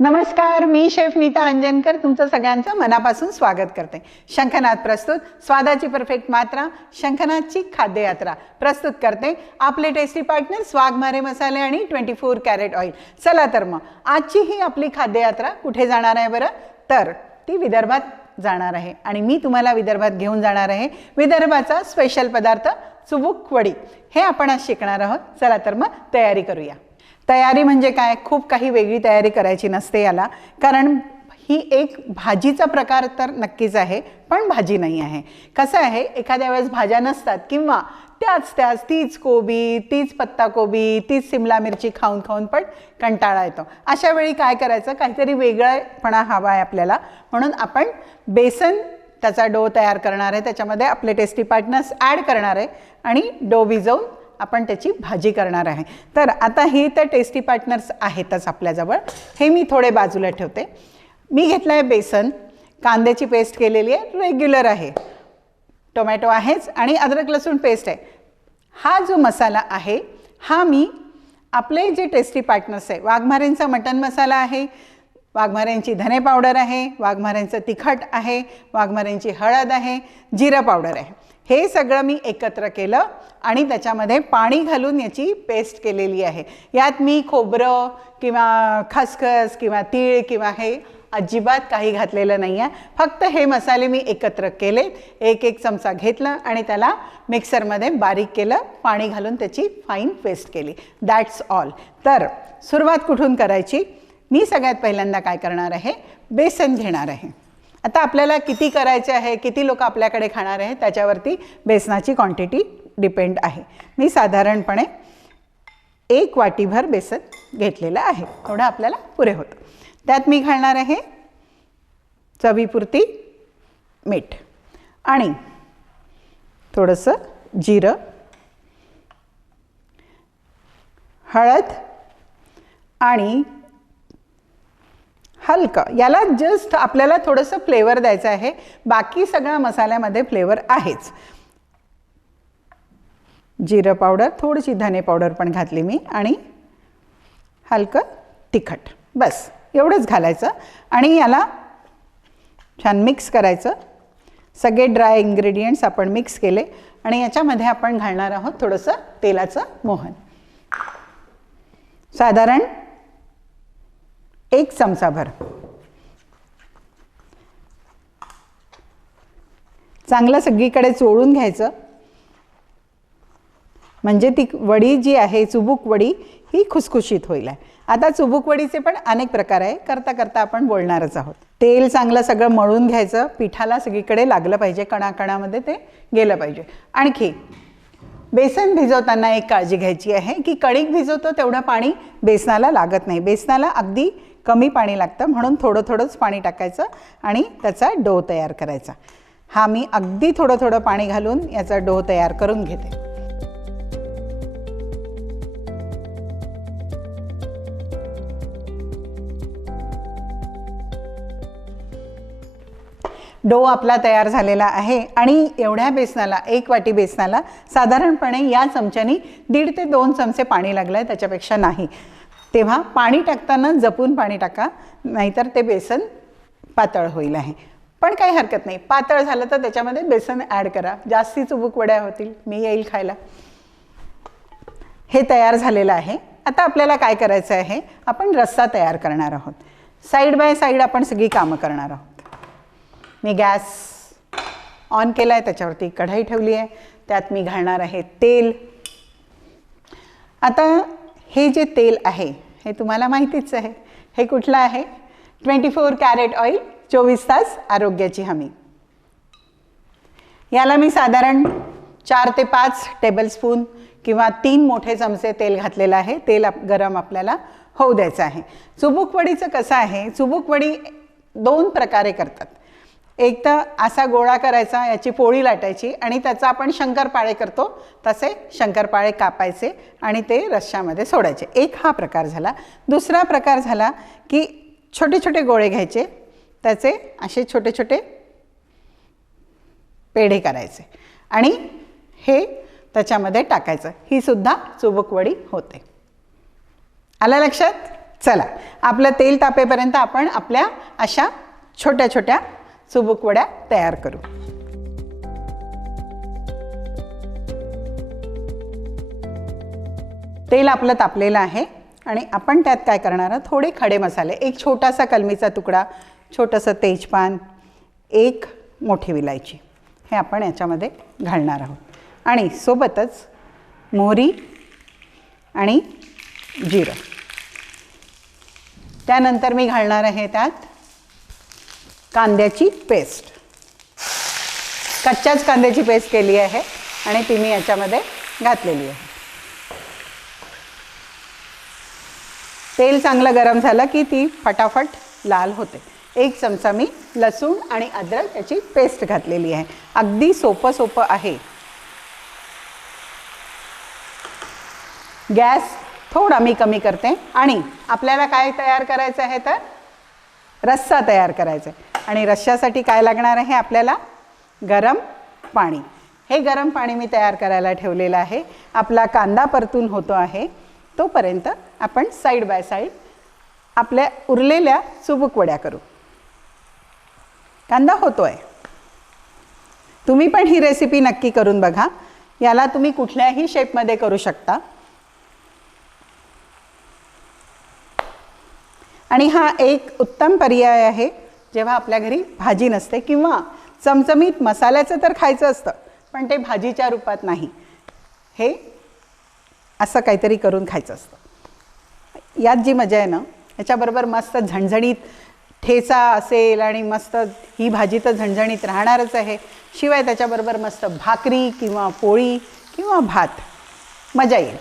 नमस्कार, मी शेफ नीता अंजनकर तुमचं सगळ्यांचं मनापासून स्वागत करते. शंखनाद प्रस्तुत स्वादाची परफेक्ट मात्रा शंखनादची खाद्य यात्रा प्रस्तुत करते आपले टेस्टी पार्टनर वाघमारे मसाले आणि 24 कॅरेट ऑइल. चला तर मग आजची ही आपली खाद्य यात्रा कुठे जाणार आहे बरं? तर ती विदर्भात जाणार आहे आणि मी तुम्हाला विदर्भात घेऊन जाणार आहे. विदर्भाचा स्पेशल पदार्थ चुबूक वडी हे आपण आज शिकणार आहोत. चला तर मग तयारी करूया. तयारी म्हणजे काय, खूप काही वेगळी तयारी करायची नसते याला, कारण ही एक भाजीचा प्रकार तर नक्कीच आहे पण भाजी नाही आहे. कसं आहे, एखाद्या वेळेस भाज्या नसतात किंवा त्याच तीच कोबी, तीच पत्ताकोबी, तीच सिमला मिरची खाऊन खाऊन पण कंटाळा येतो. अशा वेळी काय करायचं, काहीतरी वेगळेपणा हवा आहे आपल्याला, म्हणून आपण बेसन त्याचा डो तयार करणार आहे. त्याच्यामध्ये आपले टेस्टी पार्टनर्स ॲड करणार आहे आणि डो भिजवून आपण त्याची भाजी करणार आहे. तर आता हे तर टेस्टी पार्टनर्स आहेतच आपल्याजवळ, हे मी थोडे बाजूला ठेवते. मी घेतलं आहे बेसन, कांद्याची पेस्ट केलेली आहे, रेग्युलर आहे, टोमॅटो आहेच आणि अद्रक लसूण पेस्ट आहे. हा जो मसाला आहे हा मी आपले जे टेस्टी पार्टनर्स आहे, वाघमारेंचा मटन मसाला आहे, वाघमारेंची धने पावडर आहे, वाघमारेंचं तिखट आहे, वाघमारेंची हळद आहे, जिरं पावडर आहे, हे सगळं मी एकत्र केलं आणि त्याच्यामध्ये पाणी घालून याची पेस्ट केलेली आहे. यात मी खोबरं किंवा खसखस किंवा तीळ किंवा हे अजिबात काही घातलेलं नाही आहे. फक्त हे मसाले मी एकत्र केले, एक चमचा घेतला आणि त्याला मिक्सरमध्ये बारीक केलं, पाणी घालून त्याची फाईन पेस्ट केली. That's all. तर सुरुवात कुठून करायची? मी सगळ्यात पहिल्यांदा काय करणार आहे, बेसन घेणार आहे. आता आपल्याला किती करायचे आहे, किती लोक आपल्याकडे खाणार आहे त्याच्यावरती बेसनाची क्वांटिटी डिपेंड आहे. मी साधारणपणे 1 वाटीभर बेसन घेतलेलं आहे, थोडं आपल्याला पुरे होतं. त्यात मी घालणार आहे चवीपुरती मीठ आणि थोडंसं जिरं, हळद आणि हलकं, याला जस्ट आपल्याला थोडंसं फ्लेवर द्यायचं आहे. बाकी सगळ्या मसाल्यामध्ये फ्लेवर आहेच. जिरं पावडर, थोडीशी धने पावडर पण घातली मी आणि हलकं तिखट, बस एवढंच घालायचं आणि याला छान मिक्स करायचं. सगळे ड्राय इंग्रेडियंट्स आपण मिक्स केले आणि याच्यामध्ये आपण घालणार आहोत थोडंसं तेलाचं मोहन, साधारण 1 चमचाभर. चांगलं सगळीकडे चोळून घ्यायचं, म्हणजे ती वडी जी आहे चुबूक वडी ही खुसखुशीत होईल. आता चुबूक वडीचे पण अनेक प्रकार आहे, करता करता आपण बोलणारच आहोत. तेल चांगलं सगळं मळून घ्यायचं, पिठाला सगळीकडे लागलं पाहिजे, कणाकणामध्ये ते गेलं पाहिजे. आणखी बेसन भिजवताना एक काळजी घ्यायची आहे की कणिक भिजवतो तेवढं पाणी बेसनाला लागत नाही. बेसनाला अगदी कमी पाणी लागतं, म्हणून थोडंच पाणी टाकायचं आणि त्याचा डो तयार करायचा. हा मी अगदी थोडं पाणी घालून याचा डो तयार करून घेते. डो आपला तयार झालेला आहे आणि एवढ्या बेसनाला, 1 वाटी बेसनाला साधारणपणे या चमच्यानी 1.5 ते 2 चमचे पाणी लागलं आहे, त्याच्यापेक्षा नाही. तेव्हा पाणी टाकताना जपून पाणी टाका, नाहीतर ते बेसन पातळ होईल आहे. पण काही हरकत नाही, पातळ झालं तर त्याच्यामध्ये बेसन ॲड करा, जास्ती चुबूक वड्या होतील, मी येईल खायला. हे तयार झालेलं आहे. आता आपल्याला काय करायचं आहे, आपण रस्सा तयार करणार आहोत. साईड बाय साईड आपण सगळी कामं करणार आहोत. मी गॅस ऑन केला आहे, त्याच्यावरती कढई ठेवली आहे, त्यात मी घालणार आहे तेल. आता हे जे तेल आहे हे तुम्हाला माहितीच आहे, हे कुठलं आहे? 24 कॅरेट ऑइल, 24 तास आरोग्याची हमी. याला मी साधारण 4 ते 5 टेबलस्पून किंवा 3 मोठे चमचे तेल घातलेलं आहे. तेल गरम आपल्याला होऊ द्यायचं आहे. चुबूक वडीचं कसं आहे, चुबूक वडी 2 प्रकारे करतात. एक तर असा गोळा करायचा, याची पोळी लाटायची आणि त्याचा आपण शंकरपाळे करतो तसे शंकरपाळे कापायचे आणि ते रश्श्यामध्ये सोडायचे. एक हा प्रकार झाला. दुसरा प्रकार झाला की छोटे छोटे गोळे घ्यायचे, त्याचे असे छोटे छोटे पेढे करायचे आणि हे त्याच्यामध्ये टाकायचं. ही सुद्धा चुबूक वडी होते. आलं लक्षात? चला, आपलं तेल तापेपर्यंत आपण आपल्या अशा छोट्या छोट्या चुबूक वड्या तयार करू. तेल आपलं तापलेलं आहे आणि आपण त्यात काय करणार आहोत, थोडे खडे मसाले, एक छोटासा कलमीचा तुकडा, छोटंसं तेजपान, एक मोठी विलायची, हे आपण याच्यामध्ये घालणार आहोत आणि सोबतच मोहरी आणि जिरं. त्यानंतर मी घालणार आहे त्यात कांद्याची पेस्ट. कच्च्याच कांद्याची पेस्ट केली आहे आणि ती मी याच्यामध्ये घातलेली आहे. तेल चांगलं गरम झालं की ती फटाफट लाल होते. 1 चमचा मी लसूण आणि अद्रक याची पेस्ट घातलेली आहे. अगदी सोपं आहे. गॅस थोडा मी कमी करते आणि आपल्याला काय तयार करायचं आहे तर रस्सा तयार करायचा आहे. आणि रश्श्यासाठी काय लागणार आहे आपल्याला? गरम पाणी. हे गरम पाणी मी तयार करायला ठेवलेलं आहे. आपला कांदा परतून होतो आहे तोपर्यंत आपण साईड बाय साईड आपल्या उरलेल्या चुबूक वड्या करू. कांदा होतोय. तुम्ही पण ही रेसिपी नक्की करून बघा. याला तुम्ही कुठल्याही शेपमध्ये करू शकता. आणि हा एक उत्तम पर्याय आहे जेव्हा आपल्या घरी भाजी नसते किंवा चमचमीत मसाल्याचं तर खायचं असतं पण ते भाजीच्या रूपात नाही. हे असं काहीतरी करून खायचं असतं. यात जी मजा आहे ना, याच्याबरोबर मस्त झणझणीत ठेचा असेल आणि मस्त ही भाजी तर झणझणीत राहणारच आहे. शिवाय त्याच्याबरोबर मस्त भाकरी किंवा पोळी किंवा भात, मजा येईल.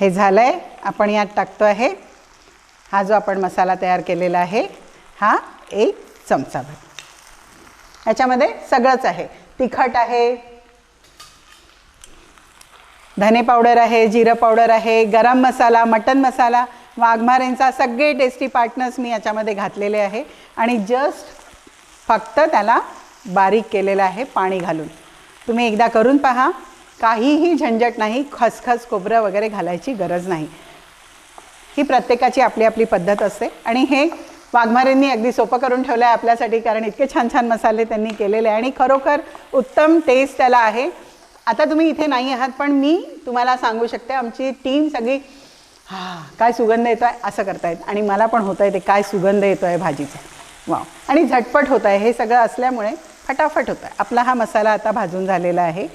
हे झालं आहे. आपण यात टाकतो आहे हा जो आपण मसाला तयार केलेला आहे, हा 1 चमचाभर. याच्यामध्ये सगळंच आहे. तिखट आहे, धने पावडर आहे, जिरं पावडर आहे, गरम मसाला, मटन मसाला, वाघमारेंचा सगळे टेस्टी पार्टनर्स मी याच्यामध्ये घातलेले आहे आणि जस्ट फक्त त्याला बारीक केलेलं आहे पाणी घालून. तुम्ही एकदा करून पहा. काहीही झंझट नाही. खसखस खोबरं वगैरे घालायची गरज नाही. ही प्रत्येकाची आपली आपली पद्धत असते आणि हे वाघमारेंनी अगदी सोपं करून ठेवलं आहे आपल्यासाठी, कारण इतके छान छान मसाले त्यांनी केलेले आहे आणि खरोखर उत्तम टेस्ट त्याला आहे. आता तुम्ही इथे नाही आहात पण मी तुम्हाला सांगू शकते, आमची टीम सगळी काय सुगंध येतो आहे असं करतायत आणि मला पण होतं आहे ते काय सुगंध येतो आहे भाजीचा. वाव. आणि झटपट होत आहे. हे सगळं असल्यामुळे फटाफट होतं आहे. आपला हा मसाला आता भाजून झालेला आहे.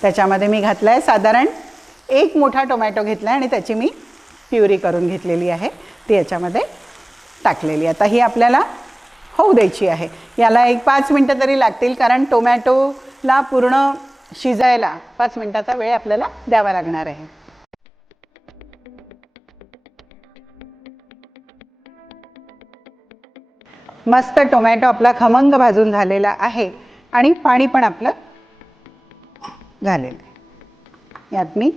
त्याच्यामध्ये मी घातला आहे साधारण 1 मोठा टोमॅटो घेतला आहे आणि त्याची मी प्युरी करून घेतलेली आहे, ती याच्यामध्ये टाकलेली. आता ही आपल्याला होऊ द्यायची आहे. याला 5 मिनटं तरी लागतील कारण टोमॅटोला पूर्ण शिजायला 5 मिनटाचा वेळ आपल्याला द्यावा लागणार आहे. मस्त टोमॅटो आपला खमंग भाजून झालेला आहे आणि पाणी पण आपलं झालेलं आहे. यात मी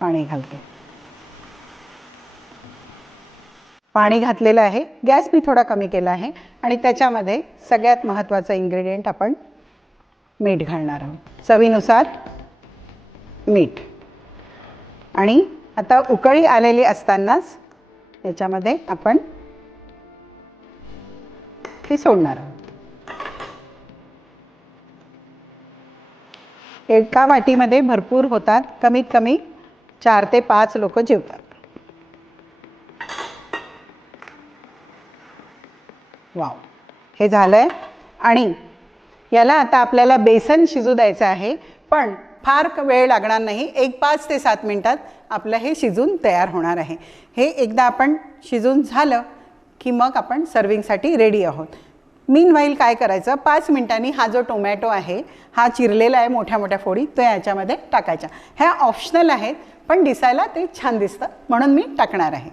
पाणी घालते. पाणी घातलेलं आहे. गॅस मी थोडा कमी केला आहे आणि त्याच्यामध्ये सगळ्यात महत्त्वाचं इन्ग्रेडियंट आपण मीठ घालणार आहोत. चवीनुसार मीठ. आणि आता उकळी आलेली असतानाच याच्यामध्ये आपण हे सोडणार आहोत. एका वाटीमध्ये भरपूर होतात. कमीत कमी 4 ते 5 लोक जेवतात. वाव. हे झालंय आणि याला आता आपल्याला बेसन शिजू द्यायचं आहे. पण फार वेळ लागणार नाही, एक 5 ते 7 मिनिटात आपलं हे शिजून तयार होणार आहे. हे एकदा आपण शिजून झालं की मग आपण सर्विंगसाठी रेडी आहोत. मीनवाईल काय करायचं, 5 मिनिटांनी हा जो टोमॅटो आहे हा चिरलेला आहे मोठ्या मोठ्या फोडी, तो याच्यामध्ये टाकायचा. ह्या ऑप्शनल आहेत पण दिसायला ते छान दिसतं म्हणून मी टाकणार आहे.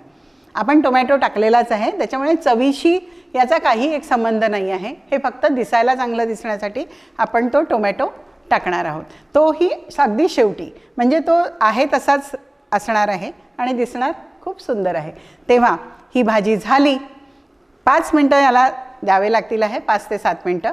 आपण टोमॅटो टाकलेलाच आहे त्याच्यामुळे चवीशी याचा काही एक संबंध नाही आहे, हे फक्त दिसायला चांगलं दिसण्यासाठी आपण तो टोमॅटो टाकणार आहोत. तोही अगदी शेवटी, म्हणजे तो आहे तसाच असणार आहे आणि दिसणार खूप सुंदर आहे. तेव्हा ही भाजी झाली, 5 मिनटं याला द्यावे लागतील आहे, 5 ते 7 मिनटं.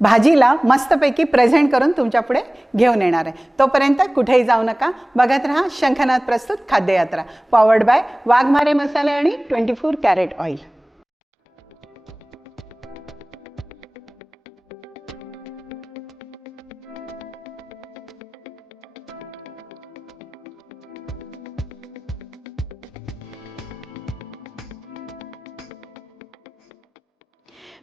भाजीला मस्तपैकी प्रेझेंट करून तुमच्या पुढे घेऊन येणार आहे. तोपर्यंत कुठेही जाऊ नका, बघत राहा शंखनाद प्रस्तुत खाद्ययात्रा, पॉवर्ड बाय वाघमारे मसाले आणि 24 कॅरेट ऑइल.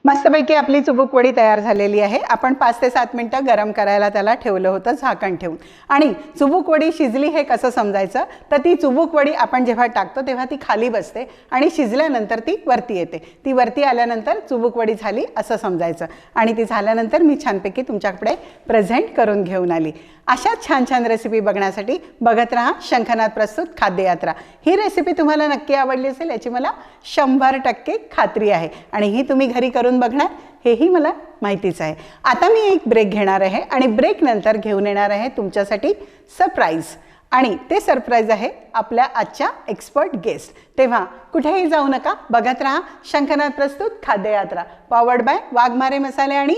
मस्तपैकी आपली चुबूक वडी तयार झालेली आहे. आपण 5 ते 7 मिनटं गरम करायला त्याला ठेवलं होतं झाकण ठेवून. आणि चुबूक वडी शिजली हे कसं समजायचं, तर ती चुबूक वडी आपण जेव्हा टाकतो तेव्हा ती खाली बसते आणि शिजल्यानंतर ती वरती येते. ती वरती आल्यानंतर चुबूक वडी झाली असं समजायचं. आणि ती झाल्यानंतर मी छानपैकी तुमच्याकडे प्रेझेंट करून घेऊन आली. अशा छान छान रेसिपी बघण्यासाठी बघत राहा शंखनाद प्रस्तुत खाद्ययात्रा. ही रेसिपी तुम्हाला नक्की आवडली असेल याची मला 100% खात्री आहे आणि ही तुम्ही घरी करून बघणार हेही मला माहितीच आहे. आता मी एक ब्रेक घेणार आहे आणि ब्रेक नंतर घेऊन येणार आहे तुमच्यासाठी सरप्राईज. आणि ते सरप्राईज आहे आपल्या आजच्या एक्सपर्ट गेस्ट. तेव्हा कुठेही जाऊ नका, बघत राहा शंखनाद प्रस्तुत खाद्ययात्रा, पॉवर्ड बाय वाघमारे मसाले आणि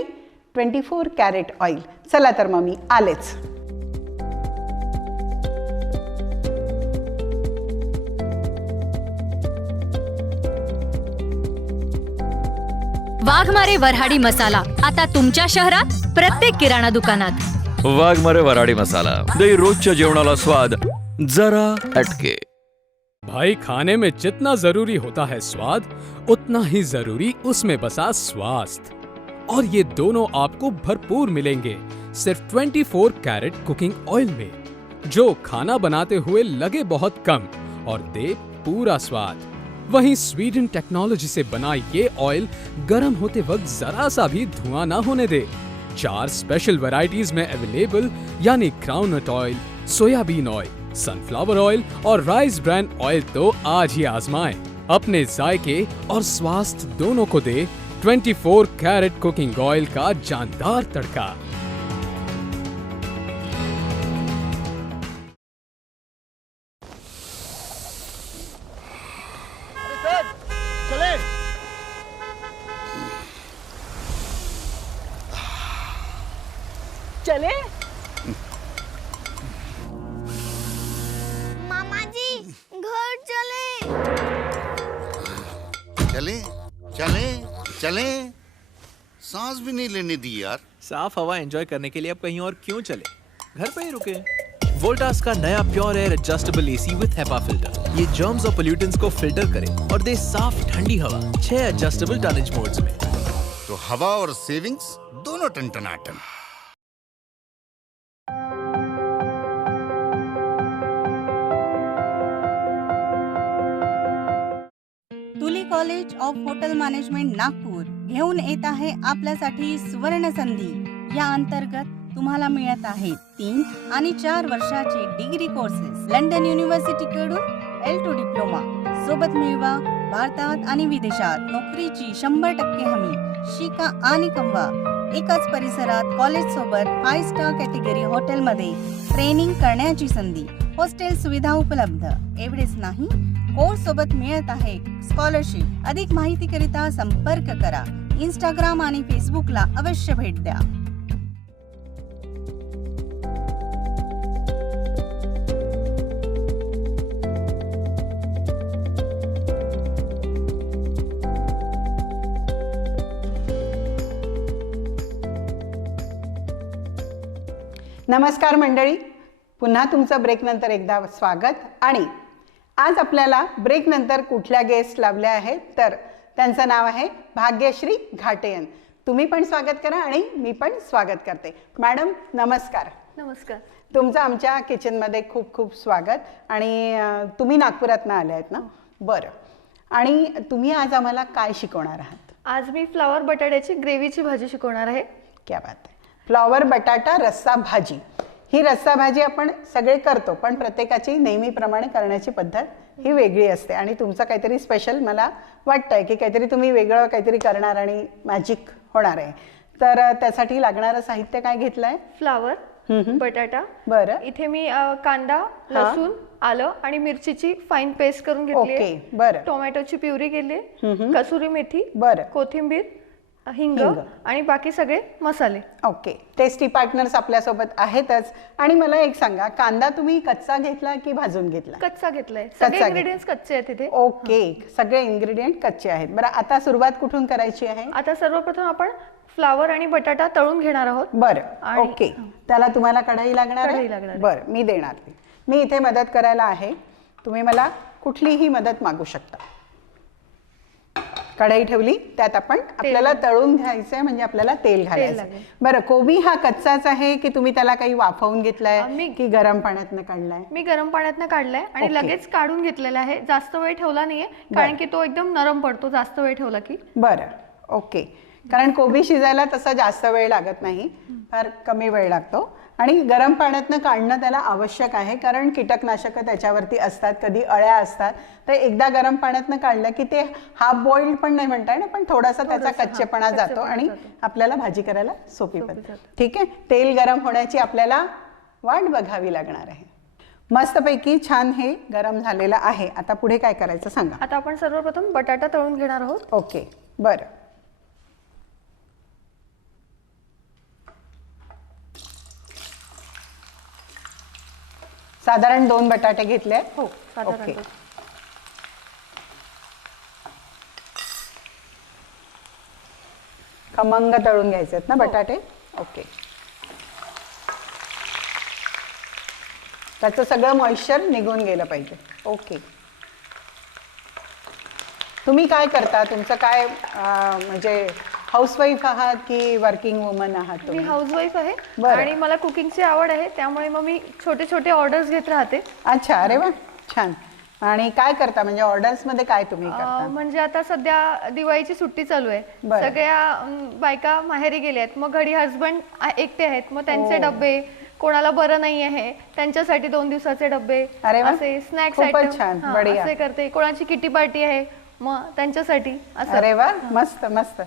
24 कॅरेट ऑइल. चला तर मग मी आलेच. वाघमारे वऱ्हाडी मसाला आता तुमच्या शहरात प्रत्येक किराणा दुकानात. वाघमारे वऱ्हाडी मसाला, दे रोजच्या जेवणाला स्वाद जरा हटके. भाई, खाने में जितना जरूरी होता है स्वाद, उतना ही जरूरी उसमें बसा स्वास्थ्य, और ये दोनों आपको भरपूर मिलेंगे सिर्फ 24 कैरेट कुकिंग ऑयल में, जो खाना बनाते हुए लगे बहुत कम और दे पूरा स्वाद. वहीं स्वीडन टेक्नोलॉजी से बना ये ऑयल गर्म होते वक्त जरा सा भी धुआं ना होने दे. 4 स्पेशल वैरायटीज में अवेलेबल, यानी groundnut oil, soybean oil, sunflower oil और राइस ब्रांड ऑयल. तो आज ही आजमाएं. अपने जायके और स्वास्थ्य दोनों को दे 24 कैरेट कुकिंग ऑयल का जानदार तड़का. चले मामा जी, घर चले. चले चले चले, सांस भी नहीं लेने दी यार. साफ हवा एंजॉय करने के लिए अब कहीं और क्यों चले, घर पे ही रुके. वोल्टास का नया प्योर एयर एडजस्टेबल एसी विद हेपा फिल्टर, ये जर्म्स और पोल्यूटेंट्स को फिल्टर करे और दे साफ ठंडी हवा 6 एडजस्टेबल टनेज मोड्स में. तो हवा और सेविंग्स दोनों टनटनाटन. तुली college of hotel management Nagpur घेऊन येत आहे आपल्यासाठी सुवर्ण संधी. या अंतर्गत तुम्हाला मिळत आहे 3 आणि 4 वर्षाचे डिग्री कोर्सेस लंडन युनिव्हर्सिटी कडून L2 डिप्लोमा. सोबत मिळवा भारतात आणि विदेशात नोकरीची 100% हमी. शिका आणि कमवा एकाच परिसरात. कॉलेज सोबत 5 स्टार कॅटेगरी हॉटेलमध्ये ट्रेनिंग करण्याची संधी. हॉस्टेल सुविधा उपलब्ध. एवढेच नाही, कोर्स सोबत मिळत आहे स्कॉलरशिप. अधिक माहिती करिता संपर्क करा. इंस्टाग्राम आणि फेसबुकला अवश्य भेट द्या. नमस्कार मंडळी, पुन्हा तुमचं ब्रेक नंतर एकदा स्वागत. आणि आज आपल्याला ब्रेक नंतर कुठल्या गेस्ट लाभल्या आहेत तर त्यांचं नाव आहे भाग्यश्री घाटेयन. तुम्ही पण स्वागत करा आणि मी पण स्वागत करते. मॅडम नमस्कार. नमस्कार. तुमचं आमच्या किचनमध्ये खूप खूप स्वागत. आणि तुम्ही नागपुरातनं आले आहेत ना? बरं. आणि तुम्ही आज आम्हाला काय शिकवणार आहात? आज मी फ्लावर बटाट्याची ग्रेव्हीची भाजी शिकवणार आहे. क्या बात आहे. फ्लॉवर बटाटा रस्सा भाजी. ही रस्सा भाजी आपण सगळे करतो, पण प्रत्येकाची नेहमीप्रमाणे करण्याची पद्धत ही वेगळी असते. आणि तुमचं काहीतरी स्पेशल मला वाटतंय की काहीतरी तुम्ही वेगळं काहीतरी करणार आणि मॅजिक होणार आहे. तर त्यासाठी लागणारं साहित्य काय घेतलंय? फ्लावर, बटाटा. बरं. इथे मी कांदा, लसूण, आलं आणि मिरचीची फाईन पेस्ट करून घेतली आहे. ओके. बरं. टोमॅटोची प्युरी केली, कसुरी मेथी, बरं. कोथिंबीर, हिंग आणि बाकी सगळे मसाले. ओके. टेस्टी पार्टनर्स आपल्यासोबत आहेतच. आणि मला एक सांगा, कांदा तुम्ही कच्चा घेतला की भाजून घेतला? कच्चा घेतलाय. कच्चा सगळे घेतला. इन्ग्रेडियंट्स कच्चे आहेत इथे. ओके. सगळे इन्ग्रेडियंट कच्चे आहेत. बरं, आता सुरुवात कुठून करायची आहे? आता सर्वप्रथम आपण फ्लावर आणि बटाटा तळून घेणार आहोत. बरं. ओके. त्याला तुम्हाला कढई लागणार कढई आहे? लागणार आहे. बरं, मी देणार. मी इथे मदत करायला आहे. तुम्ही मला कुठलीही मदत मागू शकता. कढई ठेवली, त्यात आपण आपल्याला तळून घ्यायचंय, म्हणजे आपल्याला तेल घालायचं. लागेल. बरं, कोबी हा कच्चाच आहे की तुम्ही त्याला काही वाफवून घेतलाय मी- की गरम पाण्यातनं काढलाय? मी गरम पाण्यातनं काढलाय आणि ओके. लगेच काढून घेतलेला आहे. जास्त वेळ ठेवला नाहीये, कारण की तो एकदम नरम पडतो जास्त वेळ ठेवला की. बरं. ओके. कारण कोबी शिजायला तसा जास्त वेळ लागत नाही, फार कमी वेळ लागतो. आणि गरम पाण्यातनं काढणं त्याला आवश्यक आहे, कारण कीटकनाशकं त्याच्यावरती असतात, कधी अळ्या असतात. तर एकदा गरम पाण्यातनं काढलं की ते हाफ बॉइल्ड पण नाही म्हणता येणार, पण थोडासा त्याचा कच्चेपणा जातो आणि आपल्याला भाजी करायला सोपी पडते. ठीक आहे. तेल गरम होण्याची आपल्याला वाट बघावी लागणार आहे. मस्तपैकी छान हे गरम झालेलं आहे. आता पुढे काय करायचं सांगा. आता आपण सर्वप्रथम बटाटा तळून घेणार आहोत. ओके. बरं. साधारण 2 बटाटे घेतले आहेत? हो, साधारण ओके. दोन. खमंग तळून घ्यायचे आहेत ना बटाटे? ओके. त्याचं सगळं मॉइश्चर निघून गेलं पाहिजे. ओके. तुम्ही काय करता? तुमचं काय म्हणजे हाऊसवाईफ आहात की वर्किंग वुमन आहात मी तुम्ही? हाऊसवाईफ आहे बरं. आणि मला कुकिंगची आवड आहे, त्यामुळे मग मी छोटे छोटे ऑर्डर्स घेत राहते. अच्छा. अरे वा, छान. आणि काय करता म्हणजे ऑर्डर्स मध्ये काय तुम्ही करता? म्हणजे आता सध्या दिवाळीची सुट्टी चालू आहे. बरं. सगळ्या बायका माहेरी गेल्या आहेत, मग घरी हस्बंड एकटे आहेत, मग त्यांचे ओ. डब्बे, कोणाला बरं नाही आहे त्यांच्यासाठी 2 दिवसाचे डब्बे, अरे वा. असे स्नॅक्स खूपच आयटम छान. बढिया. असे करते. कोणाची किटी पार्टी आहे मग त्यांच्यासाठी असं. अरे वा, मस्त मस्त,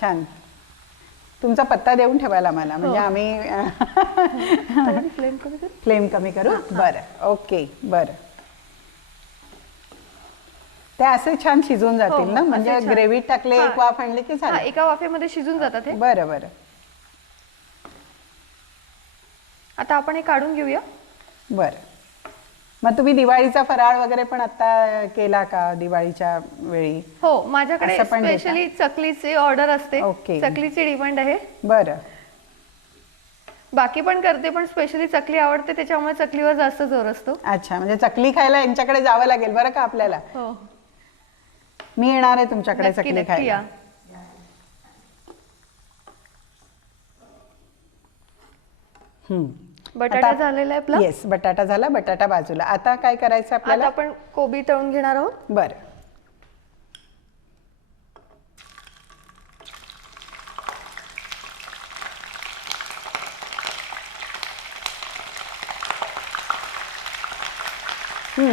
छान. तुमचा पत्ता देऊन ठेवायला मला, म्हणजे आम्ही फ्लेम कमी कर. फ्लेम कमी करू. बरं. ओके. बरं. ते असे छान शिजून जातील ना? असे म्हणजे छान. ग्रेव्हीत टाकले, एक वाफ आणली की हा, झालं? एका वाफेमध्ये शिजून जातात हे. बरं बरं. आता आपण हे काढून घेऊया. बरं. मग तुम्ही दिवाळीचा फराळ वगैरे पण आता केला का दिवाळीच्या वेळी? हो, माझ्याकडे असं पण देता? स्पेशली चकलीची ऑर्डर असते. ओके. चकलीची डिमांड आहे. बरं. बाकी पण करते, पण स्पेशली चकली आवडते, त्याच्यामुळे चकलीवर जास्त जोर असतो. अच्छा. म्हणजे चकली खायला यांच्याकडे जावं लागेल बरं का आपल्याला. हो, मी येणार आहे तुमच्याकडे नक्की चकली नक्की खायला. या. बटाटा झालेला आहे आपला. येस, बटाटा झाला. बटाटा बाजूला. आता काय करायचं आता आपल्याला? आपण कोबी तळून घेणार आहोत. बरं.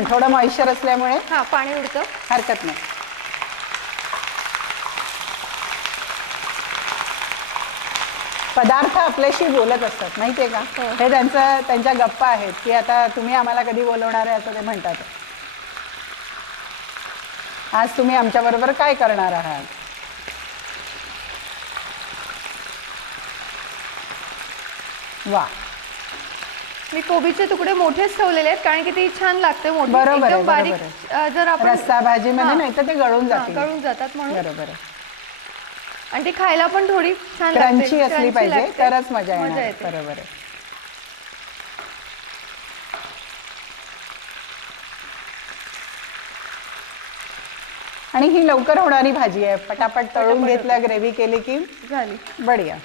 थोडं मॉइश्चर असल्यामुळे हा, पाणी उडतं. हरकत नाही. पदार्थ आपल्याशी बोलत असतात, माहितीये का? हे त्यांच्या गप्पा आहेत की आता तुम्ही आम्हाला कधी बोलवणार आहे असं ते म्हणतात. आज तुम्ही आमच्या बरोबर काय करणार आहात? वा. मी कोबीचे तुकडे मोठेच ठेवलेले आहेत, कारण की ती छान लागते मोठी. बरोबर आहे, एकदम बारीक बरोबर आहे. जर आपण रस्सा भाजीमध्ये हा. नाही तर ते गळून हा, जातील. गळून जातात म्हणून. बरोबर आहे. आणि ती खायला पण थोडी छान लागते. क्रंची असली Crunchy पाहिजे लागते. तरच मजा येणार. येते. बरोबर आहे. आणि ही लवकर होणारी भाजी आहे. पटापट तळून घेतलं, ग्रेव्ही केली की झाली. बढिया.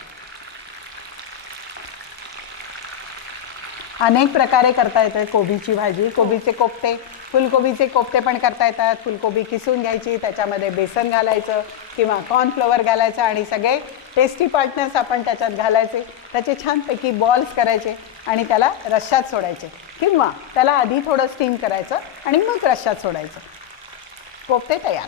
अनेक प्रकारे करता येते कोबीची भाजी. कोबीचे कोफ्ते, फुलकोबीचे कोफ्ते पण करता येतात. फुलकोबी किसून घ्यायची, त्याच्यामध्ये बेसन घालायचं किंवा कॉर्नफ्लॉवर घालायचं आणि सगळे टेस्टी पार्टनर्स आपण त्याच्यात घालायचे. त्याचे छानपैकी बॉल्स करायचे आणि त्याला रश्श्यात सोडायचे किंवा त्याला आधी थोडं स्टीम करायचं आणि मग रश्श्यात सोडायचं. कोफ्ते तयार.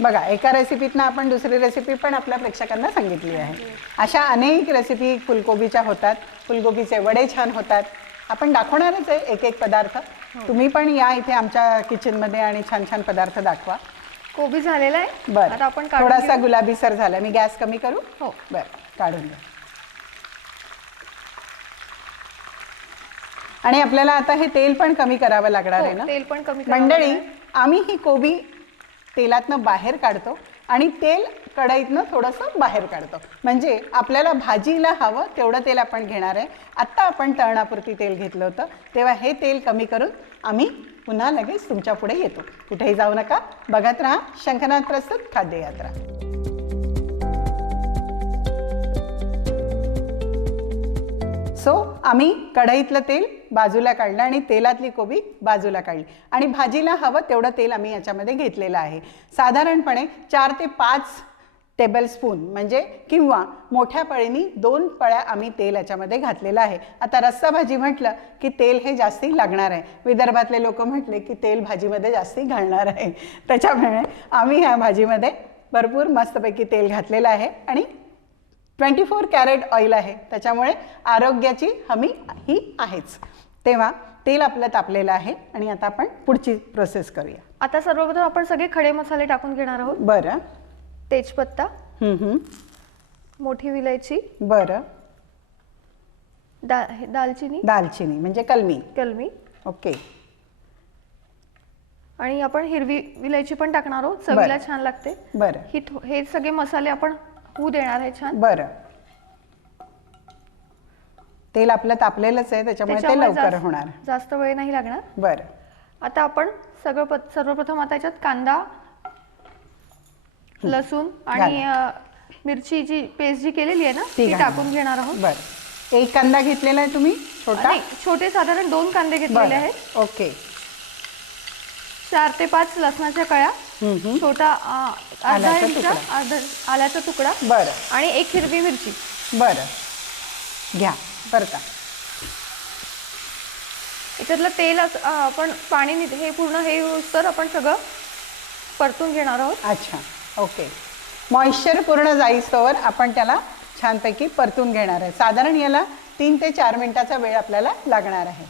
बघा, एका रेसिपीतनं आपण दुसरी रेसिपी पण आपल्या प्रेक्षकांना सांगितली आहे. अशा अनेक रेसिपी फुलकोबीच्या होतात. फुलकोबीचे वडे छान होतात. आपण दाखवणारच आहे एक एक पदार्थ. तुम्ही पण या इथे आमच्या किचनमध्ये आणि छान छान पदार्थ दाखवा. कोबी झालेला आहे. बरं, आता आपण काढून थोडासा घेऊ. गुलाबीसर झाला. मी गॅस कमी करू? हो. बरं, काढून घ्या. आणि आपल्याला आता हे तेल पण कमी करावं लागणार आहे हो, ना? तेल पण कमी करावं मंडळी, लागणार आम्ही ही कोबी तेलातनं बाहेर काढतो आणि तेल कढईतनं थोडंसं बाहेर काढतो. म्हणजे आपल्याला भाजीला हवं तेवढं तेल आपण घेणार आहे. आत्ता आपण तळणापुरती तेल घेतलं होतं, तेव्हा हे तेल कमी करून आम्ही पुन्हा लगेच तुमच्या पुढे येतो. कुठेही जाऊ नका, बघत राहा शंखनाद प्रस्तुत खाद्ययात्रा. सो आम्ही कढईतलं तेल बाजूला काढलं आणि तेलातली कोबी बाजूला काढली आणि भाजीला हवं तेवढं तेल आम्ही याच्यामध्ये घेतलेलं आहे. साधारणपणे 4 ते 5 टेबलस्पून म्हणजे किंवा मोठ्या पळीनी 2 पळ्या आम्ही तेल याच्यामध्ये घातलेलं आहे. आता रस्सा भाजी म्हटलं की तेल हे जास्ती लागणार आहे. विदर्भातले लोक म्हटले की तेल भाजीमध्ये जास्ती घालणार आहे, त्याच्यामुळे आम्ही ह्या भाजीमध्ये भरपूर मस्तपैकी तेल घातलेलं आहे आणि 24 कॅरेट ऑइल आहे, त्याच्यामुळे आरोग्याची हमी ही आहेच. तेव्हा तेल आपलं तापलेलं आहे आणि आता आपण पुढची प्रोसेस करूया. आता सर्वप्रथम आपण सगळे खडे मसाले टाकून घेणार आहोत. बरं. तेजपत्ता, मोठी विलायची, बरं. दालचिनी, दालचिनी म्हणजे कलमी. कलमी. ओके. आणि आपण हिरवी विलायची पण टाकणार आहोत, चवीला छान लागते. बरं. हे सगळे मसाले आपण होऊ देणार आहे छान. बरं. तेल आपलं तापलेलंच आहे, त्याच्यामुळे ते लवकर होणार. जास्त वेळ नाही लागणार. बरं. आता आपण सर्वप्रथम आता याच्यात कांदा, लसूण आणि मिरची जी पेस्ट जी केलेली आहे ना ती टाकून घेणार आहोत. बरं. एक कांदा घेतलेला आहे तुम्ही? छोटा? छोटे साधारण 2 कांदे घेतलेले आहेत. ओके. 4 ते 5 लसणाच्या कळ्या, छोटा अर्धा इंचा आल्याचा तुकडा. बरं. आणि 1 हिरवी मिरची. बरं, घ्या बरं का. याच्यातलं तेल आपण पाणी हे पूर्ण हे तर आपण सगळं परतून घेणार आहोत. अच्छा, ओके. मॉइश्चर पूर्ण जाईस्तोवर आपण त्याला छानपैकी परतून घेणार आहे. साधारण याला 3 ते 4 मिनिटाचा वेळ आपल्याला लागणार आहे.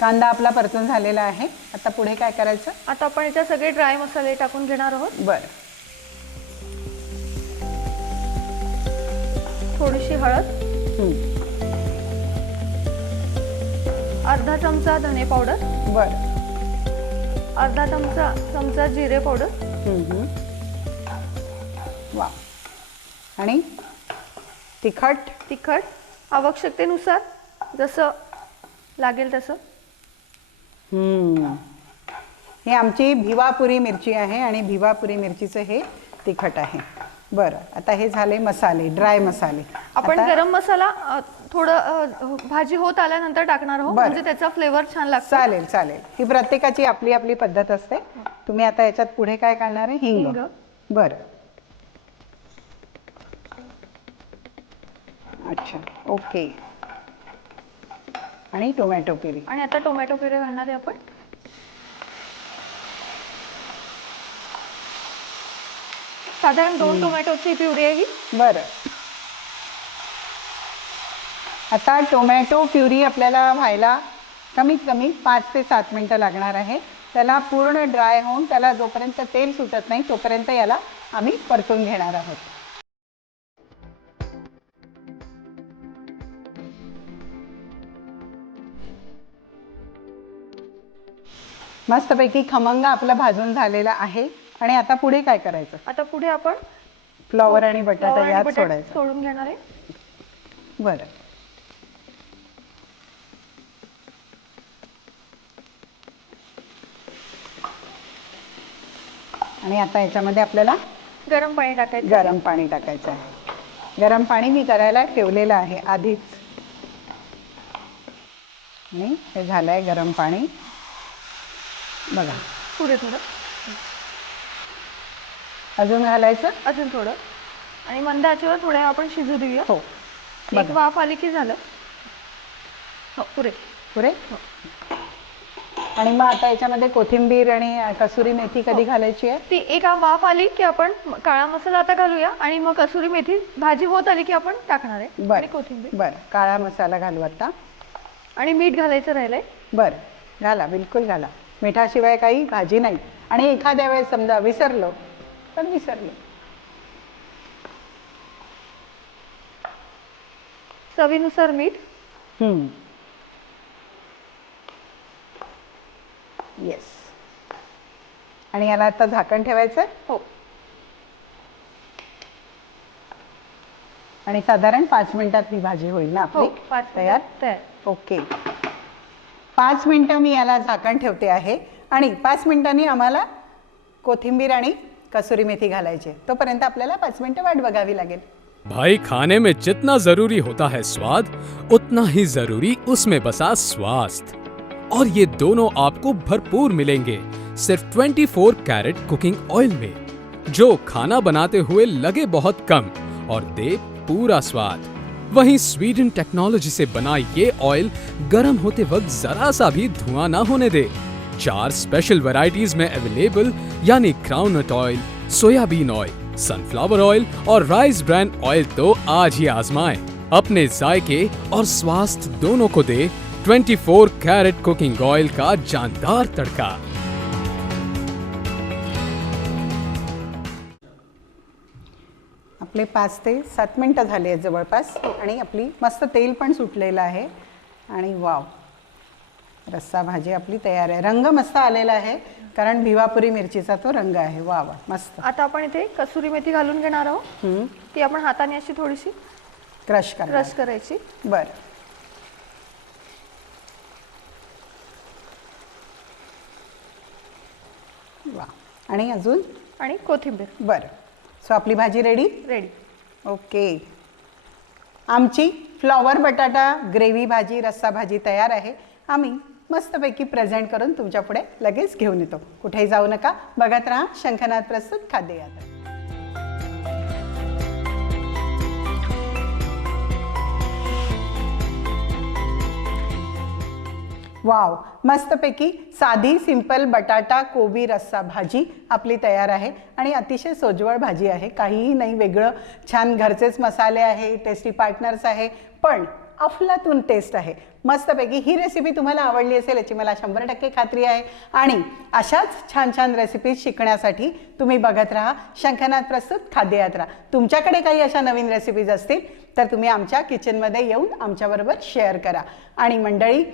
कांदा आपला परतून झालेला आहे. आता पुढे काय करायचं? आता आपण याच्यात सगळे ड्राय मसाले टाकून घेणार आहोत. बरं. थोडीशी हळद, अर्धा चमचा धने पावडर, बरं. अर्धा चमचा जिरे पावडर. वा. आणि तिखट आवश्यकतेनुसार जसं लागेल तसं. हे आमची भिवापुरी मिरची आहे आणि भिवापुरी मिरचीचं हे तिखट आहे. बरं. आता हे झाले मसाले, ड्राय मसाले. आपण गरम मसाला थोडं भाजी होत आल्यानंतर टाकणार आहोत, म्हणजे त्याचा फ्लेवर छान लागतो. चालेल चालेल. ही प्रत्येकाची आपली आपली पद्धत असते. तुम्ही आता याच्यात पुढे काय करणार आहे? हिंग. बरं. अच्छा, ओके. आणि टोमॅटो प्युरी. आणि आता टोमॅटो प्युरी घालणार आहे आपण. साधारण 2 टोमॅटोची प्युरी आहे ही. बरं. आता टोमॅटो प्युरी आपल्याला व्हायला कमीत कमी 5 ते 7 मिनटं लागणार आहे. त्याला पूर्ण ड्राय होऊन त्याला जोपर्यंत तेल सुटत नाही तोपर्यंत याला आम्ही परतून घेणार आहोत. मस्तपैकी खमंग आपला भाजून झालेला आहे. आणि आता पुढे काय करायचं? आता पुढे आपण फ्लॉवर आणि बटाटा यात सोडायचं. सोडून घेणार आहे. बरं. आणि आता याच्यामध्ये आपल्याला गरम पाणी टाकायचं. गरम पाणी टाकायचं आहे. गरम पाणी मी करायला ठेवलेलं आहे आधीच. आणि हे झालं आहे गरम पाणी बघा. पुढे थोडं अजून घालायचं. अजून थोडं आणि मंद आचेवर थोड्या वेळ आपण शिजू देऊया. हो एक बघा. वाफ आली की झालं. हो पुरे. पुरे. आणि मग आता याच्यामध्ये कोथिंबीर आणि कसुरी मेथी कधी घालायची आहे? ती एक वाफ आली की आपण काळा मसाला आता घालूया आणि मग कसुरी मेथी भाजी होत आली की आपण टाकणार आहे. आणि बरं कोथिंबीर बरं. काळा मसाला घालू आता. आणि मीठ घालायचं राहिलंय. बरं घाला, बिलकुल घाला. मिठाशिवाय काही भाजी नाही. आणि एखाद्या वेळेस समजा विसरलो पण विसरलो. चवीनुसार मीठ. येस. आणि याला आता झाकण ठेवायचं. हो. आणि साधारण 5 मिनिटात ही भाजी होईल ना हो आपली 5 तयार. तयार. ओके. 5 मिनिटं मी याला झाकण ठेवते आहे. आणि 5 मिनिटांनी आम्हाला कोथिंबीर आणि कसुरी मेथी घालायची. तोपर्यंत आपल्याला 5 मिनिटं वाट बघावी लागेल. भाई खाने में जितना जरूरी होता है स्वाद, उतना ही जरूरी उसमें बसा स्वास्थ्य। और ये दोनों आपको भरपूर मिलेंगे सिर्फ 24 कैरेट कुकिंग ऑयल में, जो खाना बनाते हुए लगे बहुत कम और दे पूरा स्वाद। वहीं स्वीडन टेक्नोलॉजी से बना ये ऑयल गर्म होते वक्त जरा सा भी धुआं ना होने दे। 4 स्पेशल वैरायटीज में अवेलेबल, यानी groundnut oil, soybean oil, sunflower oil और राइस ब्रांड ऑयल तो आज ही आजमाएं। अपने जायके और स्वास्थ्य दोनों को दे 24 कैरेट कुकिंग ऑयल का जानदार तड़का। आपले 5 ते 7 मिनिटं झाली आहेत जवळपास. आणि आपली मस्त तेल पण सुटलेलं आहे. आणि वाव, रस्सा भाजी आपली तयार आहे. रंग मस्त आलेला आहे कारण भिवापुरी मिरचीचा तो रंग आहे. वा वा मस्त. आता आपण इथे कसुरी मेथी घालून घेणार आहोत. ती आपण हाताने अशी थोडीशी क्रश करायची. बरं. वा. आणि अजून आणि कोथिंबीर. बरं. सो आपली भाजी रेडी. ओके. आमची फ्लॉवर बटाटा ग्रेव्ही भाजी, रस्सा भाजी तयार आहे. आम्ही मस्तपैकी प्रेझेंट करून तुमच्या पुढे लगेच घेऊन येतो. कुठेही जाऊ नका, बघत राहा शंखनाद प्रस्तुत खाद्य यात्रा. वाव, मस्तपैकी साधी सिंपल बटाटा कोबी रस्सा भाजी आपली तयार आहे. आणि अतिशय सोज्वळ भाजी आहे. काहीही नाही वेगळं. छान घरचेच मसाले आहे, टेस्टी पार्टनर्स आहे, पण अफलातून टेस्ट आहे मस्तपैकी. ही रेसिपी तुम्हाला आवडली असेल याची मला 100% खात्री आहे. आणि अशाच छान छान रेसिपीज शिकण्यासाठी तुम्ही बघत राहा शंखनाद प्रस्तुत खाद्य यात्रा. तुमच्याकडे काही अशा नवीन रेसिपीज असतील तर तुम्ही आमच्या किचनमध्ये येऊन आमच्याबरोबर शेअर करा. आणि मंडळी,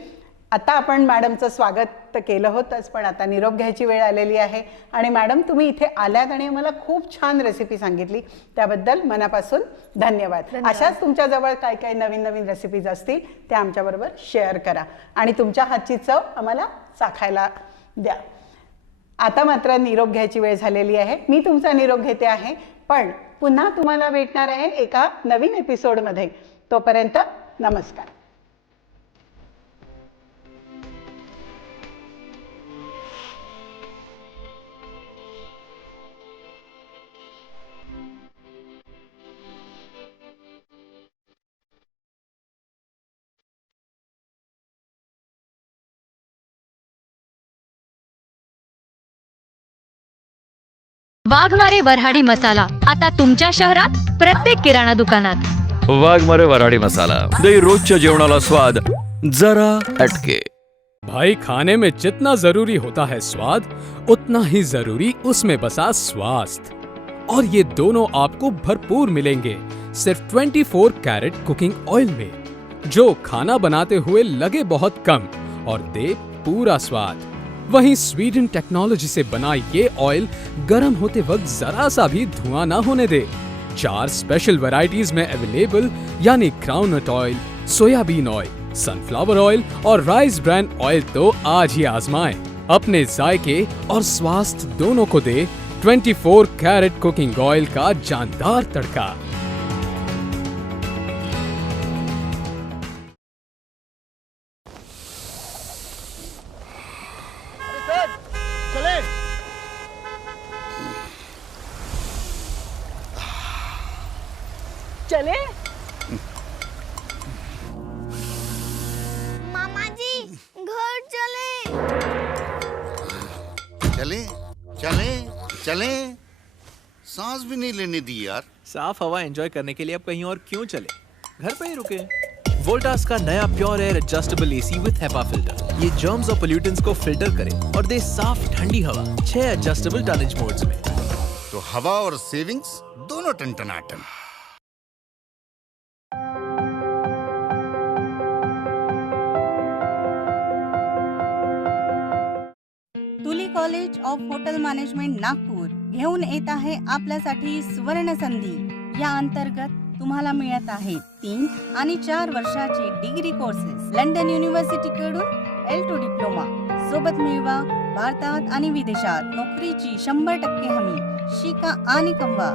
आता आपण मॅडमचं स्वागत केलं होतंच, पण आता निरोप घ्यायची वेळ आलेली आहे. आणि मॅडम, तुम्ही इथे आल्यात आणि मला खूप छान रेसिपी सांगितली, त्याबद्दल मनापासून धन्यवाद. अशाच तुमच्याजवळ काय काय नवीन नवीन रेसिपीज असतील त्या आमच्याबरोबर शेअर करा. आणि तुमच्या हातची चव आम्हाला चाखायला द्या. आता मात्र निरोप घ्यायची वेळ झालेली आहे. मी तुमचा निरोप घेते आहे, पण पुन्हा तुम्हाला भेटणार आहे एका नवीन एपिसोडमध्ये. तोपर्यंत नमस्कार. वाघमारे वऱ्हाडी मसाला आता तुमच्या शहरात प्रत्येक किराणा दुकानात. वाघमारे वऱ्हाडी मसाला, दे रोजच्या जेवणाला स्वाद जरा हटके. भाई खाने में जितना जरूरी होता है स्वाद, उतना ही जरूरी उसमें बसा स्वास्थ्य। और ये दोनों आपको भरपूर मिलेंगे सिर्फ 24 कैरेट कुकिंग ऑयल में, जो खाना बनाते हुए लगे बहुत कम और दे पूरा स्वाद। वहीं स्वीडन टेक्नोलॉजी से बना ये ऑयल गर्म होते वक्त जरा सा भी धुआं ना होने दे। 4 स्पेशल वैरायटीज में अवेलेबल, यानी groundnut oil, soybean oil, sunflower oil और राइस ब्रांड ऑयल तो आज ही आजमाएं। अपने जायके और स्वास्थ्य दोनों को दे 24 कैरेट कुकिंग ऑयल का जानदार तड़का। चले मामा जी घर चले। चले चले चले, सांस भी नहीं लेने दी यार। साफ हवा एंजॉय करने के लिए अब कहीं और क्यों चले, घर पे ही रुके। वोल्टास का नया प्योर एयर एडजस्टेबल एसी विद हेपा फिल्टर, ये जर्म्स और पोल्यूटेंट्स को फिल्टर करे और दे साफ ठंडी हवा 6 एडजस्टेबल टनेज मोड्स में। तो हवा और सेविंग्स दोनों टनटनाटन। तुली college of hotel management Nagpur घेऊन येत आहे आपल्यासाठी सुवर्ण संधी। या अंतर्गत तुम्हाला मिळत आहे 3 आणि 4 वर्षाचे डिग्री कोर्सेस लंडन युनिव्हर्सिटीकडून L2 डिप्लोमा सोबत मिळवा। भारतात आणि विदेशात नोकरीची 100% हमी। शिका आणि कमवा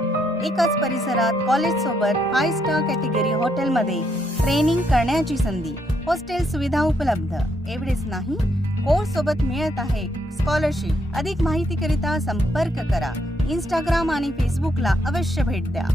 एकाच परिसरात कॉलेज सोबत 5 स्टार कॅटेगरी हॉटेलमध्ये ट्रेनिंग करण्याची संधी। हॉस्टेल सुविधा उपलब्ध। एवढेच नाही, कोर्स सोबत मिळत आहे स्कॉलरशिप। अधिक माहितीकरिता संपर्क करा। इंस्टाग्राम आणि फेसबुकला अवश्य भेट द्या।